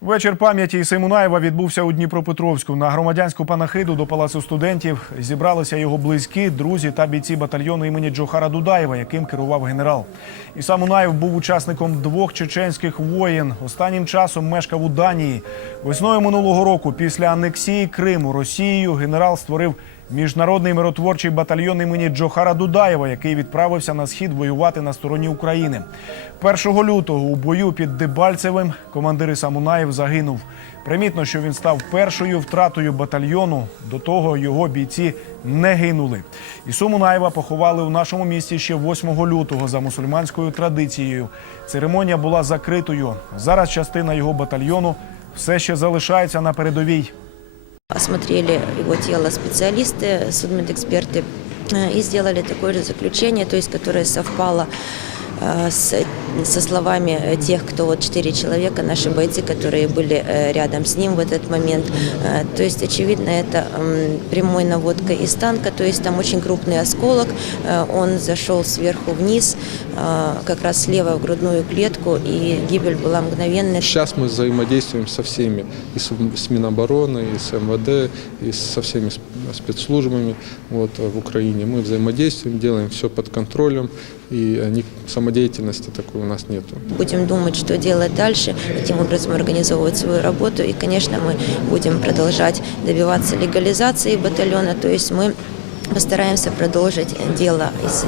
Вечір пам'яті Симунаєва відбувся у Дніпропетровську. На громадянську панахиду до палацу студентів зібралися його близькі, друзі та бійці батальйону імені Джохара Дудаєва, яким керував генерал. Іса Мунаєв був учасником двох чеченських воєн. Останнім часом мешкав у Данії. Весною минулого року, після анексії Криму Росією, генерал створив міжнародний миротворчий батальйон імені Джохара Дудаєва, який відправився на схід воювати на стороні України. 1 лютого у бою під Дебальцевим командир Іса Мунаєв загинув. Примітно, що він став першою втратою батальйону. До того його бійці не гинули. Ісу Мунаєва поховали у нашому місті ще 8 лютого за мусульманською традицією. Церемонія була закритою. Зараз частина його батальйону все ще залишається на передовій. Осмотрели его тело специалисты, судмедэксперты э, и сделали такое же заключение, то есть которое совпало э, с, со словами тех, кто вот четыре человека, наши бойцы, которые были э, рядом с ним в этот момент. Э, То есть, очевидно, это прямой наводкой из танка, то есть там очень крупный осколок, э, он зашел сверху вниз, э, как раз слева в грудную клетку, и гибель была мгновенной. Сейчас мы взаимодействуем со всеми, и с, Минобороны, и с МВД, и со всеми сп- спецслужбами вот, э, в Украине. Мы взаимодействуем, делаем все под контролем, и э, ни- самодеятельности такой у нас нету. Будем думать, что делать дальше, каким образом организовывать свою работу. И, конечно, мы будем продолжать добиваться легализации батальона, то есть мы постараемся продолжить дело ИСы.